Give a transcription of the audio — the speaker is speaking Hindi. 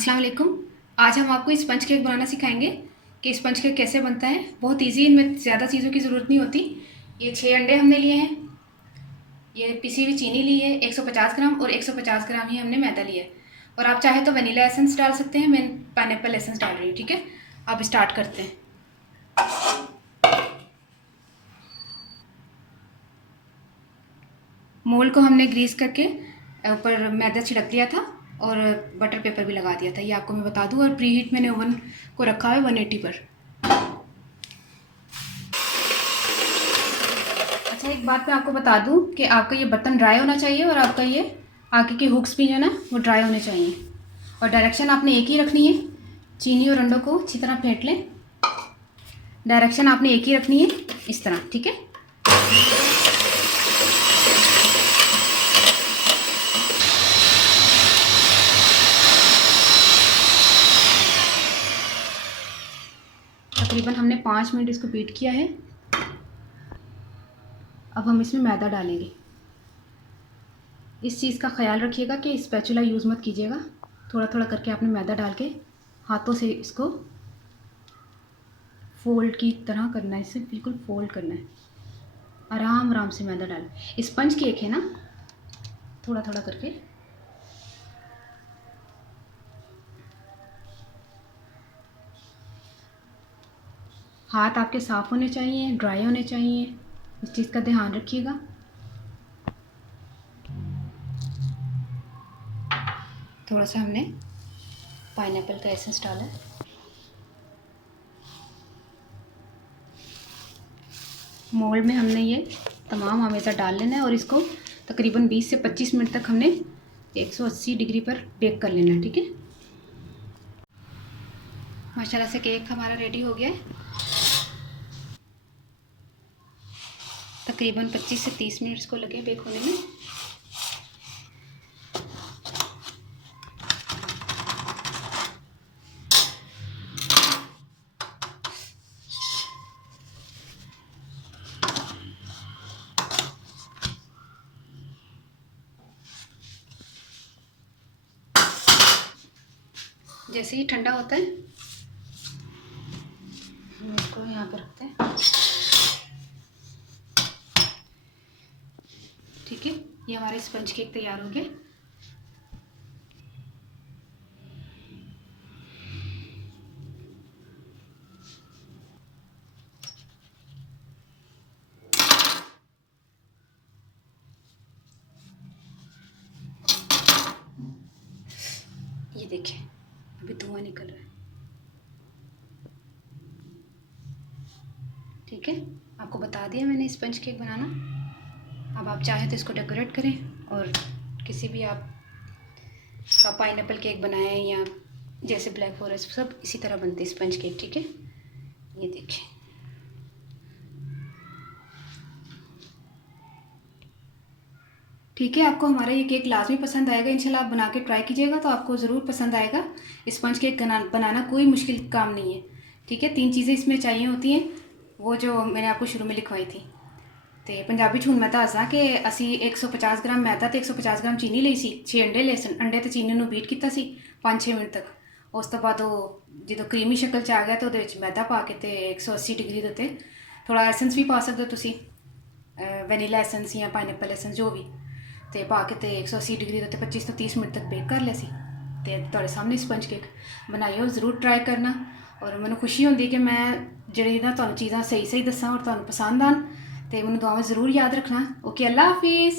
अस्सलाम वालेकुम। आज हम आपको स्पंज केक बनाना सिखाएंगे कि स्पंज केक कैसे बनता है। बहुत इजी, इनमें ज़्यादा चीज़ों की ज़रूरत नहीं होती। ये 6 अंडे हमने लिए हैं, ये पिसी हुई चीनी ली है 150 ग्राम, और 150 ग्राम ही हमने मैदा लिया है। और आप चाहे तो वनीला एसेंस डाल सकते हैं, मैं पाइनएप्पल एसेंस डाल रही हूँ। ठीक है, अब स्टार्ट करते हैं। मोल्ड को हमने ग्रीस करके ऊपर मैदा छिड़क दिया था और बटर पेपर भी लगा दिया था, ये आपको मैं बता दूं। और प्री हीट मैंने ओवन को रखा है 180 पर। अच्छा, एक बात मैं आपको बता दूं कि आपका ये बर्तन ड्राई होना चाहिए और आपका ये आगे के हुक्स भी जो है ना वो ड्राई होने चाहिए। और डायरेक्शन आपने एक ही रखनी है, चीनी और अंडों को अच्छी तरह फेंट लें। डायरेक्शन आपने एक ही रखनी है, इस तरह। ठीक है, तकरीबन हमने 5 मिनट इसको बीट किया है। अब हम इसमें मैदा डालेंगे। इस चीज़ का ख्याल रखिएगा कि स्पैचुला यूज़ मत कीजिएगा। थोड़ा थोड़ा करके आपने मैदा डाल के हाथों से इसको फोल्ड की तरह करना है, इसे बिल्कुल फोल्ड करना है। आराम आराम से मैदा डाल। स्पंज केक है ना, थोड़ा थोड़ा करके। हाथ आपके साफ़ होने चाहिए, ड्राई होने चाहिए, इस चीज़ का ध्यान रखिएगा। थोड़ा सा हमने पाइनएप्पल का एसेंस डाला है। मोल्ड में हमने ये तमाम हमेशा डाल लेना है और इसको तकरीबन 20 से 25 मिनट तक हमने 180 डिग्री पर बेक कर लेना है। ठीक है, माशाल्लाह से केक हमारा रेडी हो गया है। तकरीबन 25 से 30 मिनट इसको लगे बेक होने में। जैसे ही ठंडा होता है हम इसको यहाँ पर रखते हैं। ठीक है, ये हमारे स्पंज केक तैयार हो गए। ये देखें, अभी धुआं निकल रहा है। ठीक है, आपको बता दिया मैंने स्पंज केक बनाना। अब आप चाहें तो इसको डेकोरेट करें और किसी भी आप का पाइनएप्पल केक बनाएं या जैसे ब्लैक फॉरेस्ट, सब इसी तरह बनते हैं स्पंज केक। ठीक है, ये देखें। ठीक है, आपको हमारा ये केक लाजमी पसंद आएगा। इंशाल्लाह आप बना के ट्राई कीजिएगा तो आपको ज़रूर पसंद आएगा। स्पंज केक बनाना कोई मुश्किल काम नहीं है। ठीक है, 3 चीज़ें इसमें चाहिए होती हैं, वो जो मैंने आपको शुरू में लिखवाई थी। तो पंजाबी च मैं दसदा कि असी 150 ग्राम मैदा तो 150 ग्राम चीनी ली सी। 6 अंडे ले सन। अंडे तो चीनी बीट किया 5-6 मिनट तक। उस तो बाद जो क्रीमी शक्ल च आ गया तो मैदा पा के 180 डिग्री के उत्ते थोड़ा एसेंस भी पा सकते हो तुसी, वनीला एसेंस या पाइनएप्पल एसेंस जो भी, तो पा के 180 डिग्री के 25 तो 30 मिनट तक बेक कर लिया सी। तो तुहाडे सामने स्पंज केक बनाइओ, ज़रूर ट्राई करना। और मैनूं खुशी होंदी कि मैं जिहड़ी ना तुहानूं चीज़ां सही सही दस्सां और तुहानूं पसंद आन। तो मैनूं दुआवां ज़रूर याद रखना। ओके, अल्लाह हाफिज़।